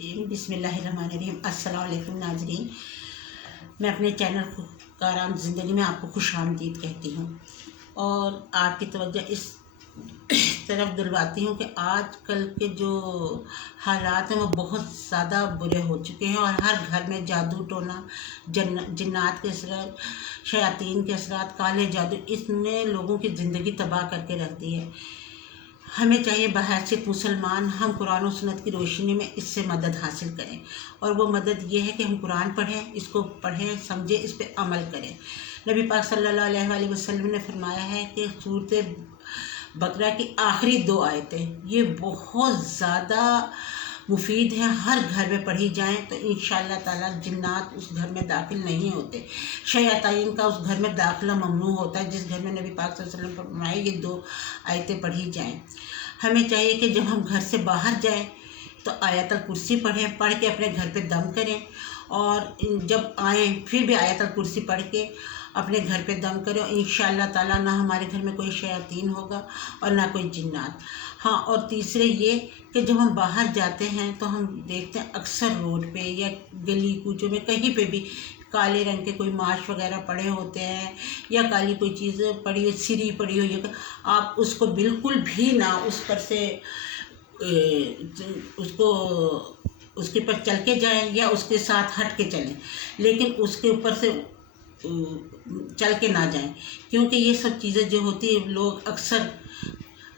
बिस्मिल्लाहिर्रहमानिर्रहीम। अस्सलाम वालेकुम नाज़रीन, मैं अपने चैनल काराम ज़िंदगी में आपको खुश आमदीद कहती हूँ और आपकी तवज्जो इस तरफ दिलवाती हूँ कि आजकल के जो हालात हैं वो बहुत ज़्यादा बुरे हो चुके हैं और हर घर में जादू टोना, जिन्नात के असरात, शयातीन के असरात, काले जादू, इसने लोगों की ज़िंदगी तबाह करके रख दी है। हमें चाहिए बहैसियत मुसलमान हम कुरान और सुन्नत की रोशनी में इससे मदद हासिल करें, और वो मदद ये है कि हम कुरान पढ़ें, इसको पढ़ें, समझें, इस पर अमल करें। नबी पाक सल्लल्लाहु अलैहि वसल्लम ने फरमाया है कि सूरत बकरा की आखिरी 2 आयतें ये बहुत ज़्यादा मुफीद हैं, हर घर में पढ़ी जाएं तो इंशाअल्लाह ताला जिन्नात उस घर में दाखिल नहीं होते, शयातीन का उस घर में दाखिला ममनू होता है। जिस घर में नबी पाक सल्लल्लाहु अलैहि वसल्लम फरमाए ये 2 आयतें पढ़ी जाएं। हमें चाहिए कि जब हम घर से बाहर जाएं तो आयतल कुर्सी पढ़ें, पढ़ के अपने घर पे दम करें, और जब आएँ फिर भी आयतल कुर्सी पढ़ के अपने घर पे दम करें। इंशाअल्लाह ताला ना हमारे घर में कोई शयातीन होगा और ना कोई जिन्नात। हाँ, और तीसरे ये कि जब हम बाहर जाते हैं तो हम देखते हैं अक्सर रोड पे या गली कूचों में कहीं पे भी काले रंग के कोई माश वगैरह पड़े होते हैं या काली कोई चीज़ पड़ी हो, सिरी पड़ी हो, या आप उसको बिल्कुल भी ना उस पर से उसको उसके पर चल के जाएं या उसके साथ हट के चलें, लेकिन उसके ऊपर से चल के ना जाएं, क्योंकि ये सब चीज़ें जो होती है लोग अक्सर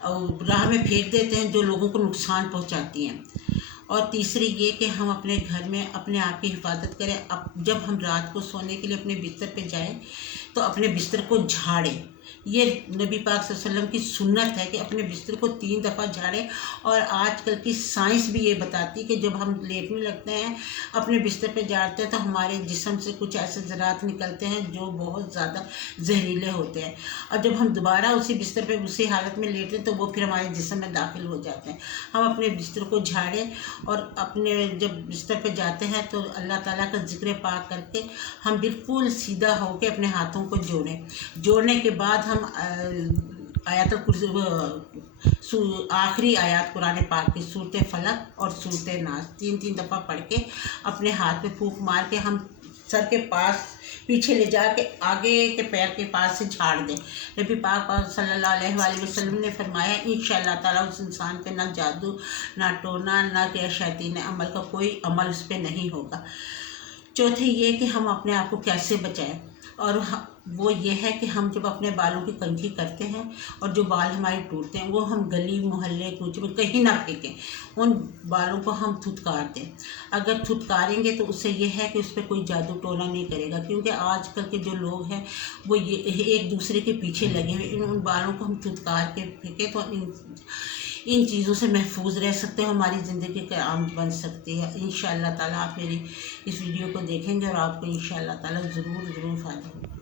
राह में फेंक देते हैं जो लोगों को नुकसान पहुंचाती हैं। और तीसरी ये कि हम अपने घर में अपने आप की हिफाजत करें। अब जब हम रात को सोने के लिए अपने बिस्तर पे जाएं तो अपने बिस्तर को झाड़ें। ये नबी पाक सल्लल्लाहु अलैहि वसल्लम की सुन्नत है कि अपने बिस्तर को 3 दफ़ा झाड़ें। और आजकल की साइंस भी ये बताती है कि जब हम लेटने लगते हैं अपने बिस्तर पे झाड़ते हैं तो हमारे जिस्म से कुछ ऐसे ज़रात निकलते हैं जो बहुत ज़्यादा जहरीले होते हैं, और जब हम दोबारा उसी बिस्तर पे उसी हालत में लेटते हैं तो वो फिर हमारे जिस्म में दाखिल हो जाते हैं। हम अपने बिस्तर को झाड़ें और अपने जब बिस्तर पे जाते हैं तो अल्लाह ताला का ज़िक्र पाक करके हम बिल्कुल सीधा होकर अपने हाथों को जोड़ने के बाद हम आयतल कुर्सी आखिरी आयत कुरान पाक की सूरत फलक और सूरत नास 3-3 दफ़ा पढ़ के अपने हाथ में फूंक मार के हम सर के पास पीछे ले जाके आगे के पैर के पास से झाड़ दें। नबी पाक सल्लल्लाहु अलैहि वसल्लम ने फरमाया इंशाअल्लाह ताला उस इंसान पे ना जादू, ना टोना, ना क्या शैतानी अमल का कोई अमल उस पर नहीं होगा। चौथे ये कि हम अपने आप को कैसे बचाएं, और वो ये है कि हम जब अपने बालों की कंघी करते हैं और जो बाल हमारे टूटते हैं वो हम गली मोहल्ले कुछ में कहीं ना फेंकें, उन बालों को हम थुतकार दें। अगर थुतकारेंगे तो उससे ये है कि उस पर कोई जादू टोना नहीं करेगा, क्योंकि आजकल के जो लोग हैं वो ये एक दूसरे के पीछे लगे हुए। उन बालों को हम थुतकार के फेंकें तो इन चीज़ों से महफूज रह सकते हैं, हमारी ज़िंदगी का आम बन सकती है। इंशाअल्लाह ताला आप मेरी इस वीडियो को देखेंगे और आपको इंशाअल्लाह ताला ज़रूर फ़ायदा होगा।